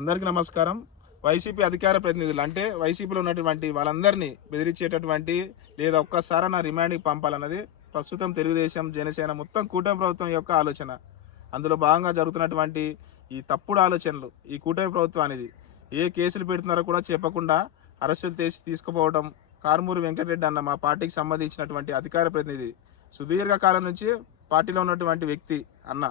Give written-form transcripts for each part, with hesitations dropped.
అందరికీ నమస్కారం. వైసీపీ అధికార ప్రతినిధులు అంటే వైసీపీలో ఉన్నటువంటి వాళ్ళందరినీ బెదిరించేటటువంటి లేదా ఒక్కసారైనా రిమాండ్కి పంపాలన్నది ప్రస్తుతం తెలుగుదేశం, జనసేన మొత్తం కూటమి ప్రభుత్వం యొక్క ఆలోచన. అందులో భాగంగా జరుగుతున్నటువంటి ఈ తప్పుడు ఆలోచనలు ఈ కూటమి ప్రభుత్వం అనేది ఏ కేసులు పెడుతున్నారో కూడా చెప్పకుండా అరెస్టులు తీసుకుపోవడం. కారుమూరి వెంకటరెడ్డి అన్న మా పార్టీకి సంబంధించినటువంటి అధికార ప్రతినిధి, సుదీర్ఘకాలం నుంచి పార్టీలో ఉన్నటువంటి వ్యక్తి అన్న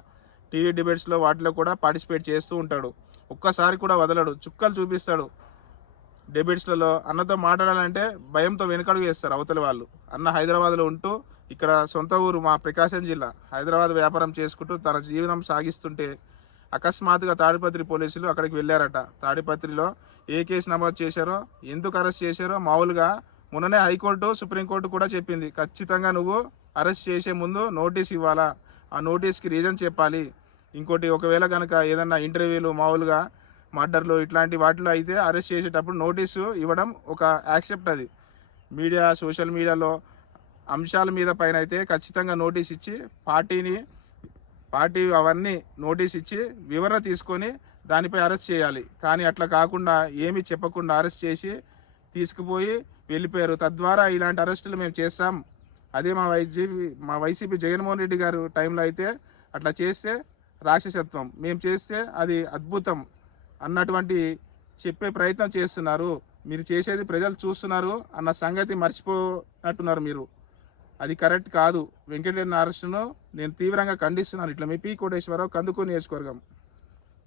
టీవీ డిబేట్స్లో వాటిలో కూడా పార్టిసిపేట్ చేస్తూ ఉంటాడు. ఒక్కసారి కూడా వదలడు, చుక్కలు చూపిస్తాడు. డిబేట్స్లలో అన్నతో మాట్లాడాలంటే భయంతో వెనుకడుగు వేస్తారు అవతలి వాళ్ళు. అన్న హైదరాబాద్లో ఉంటూ ఇక్కడ సొంత ఊరు మా ప్రకాశం జిల్లా హైదరాబాద్ వ్యాపారం చేసుకుంటూ తన జీవనం సాగిస్తుంటే అకస్మాత్తుగా తాడిపత్రి పోలీసులు అక్కడికి వెళ్ళారట. తాడిపత్రిలో ఏ కేసు నమోదు చేశారో, ఎందుకు అరెస్ట్ చేశారో మామూలుగా మొన్ననే హైకోర్టు, సుప్రీంకోర్టు కూడా చెప్పింది. ఖచ్చితంగా నువ్వు అరెస్ట్ చేసే ముందు నోటీస్ ఇవ్వాలా, ఆ నోటీస్కి రీజన్ చెప్పాలి. ఇంకోటి, ఒకవేళ కనుక ఏదన్నా ఇంటర్వ్యూలు మామూలుగా మర్డర్లు ఇట్లాంటి వాటిలో అయితే అరెస్ట్ చేసేటప్పుడు నోటీసు ఇవ్వడం ఒక యాక్సెప్ట్. అది మీడియా, సోషల్ మీడియాలో అంశాల మీద పైన అయితే ఖచ్చితంగా నోటీస్ ఇచ్చి పార్టీ అవన్నీ నోటీస్ ఇచ్చి వివరణ తీసుకొని దానిపై అరెస్ట్ చేయాలి. కానీ అట్లా కాకుండా ఏమీ చెప్పకుండా అరెస్ట్ చేసి తీసుకుపోయి వెళ్ళిపోయారు. తద్వారా ఇలాంటి అరెస్టులు మేము చేస్తాం. అదే మా వైసీపీ జగన్మోహన్ రెడ్డి గారు టైంలో అయితే అట్లా చేస్తే రాక్షసత్వం, మేము చేస్తే అది అద్భుతం అన్నటువంటి చెప్పే ప్రయత్నం చేస్తున్నారు. మీరు చేసేది ప్రజలు చూస్తున్నారు అన్న సంగతి మర్చిపోనట్టున్నారు మీరు. అది కరెక్ట్ కాదు. వెంకటరెడ్డి అరెస్టును నేను తీవ్రంగా ఖండిస్తున్నాను. ఇట్లా మీ పి కోటేశ్వరరావు, కందుకూరు నియోజకవర్గం.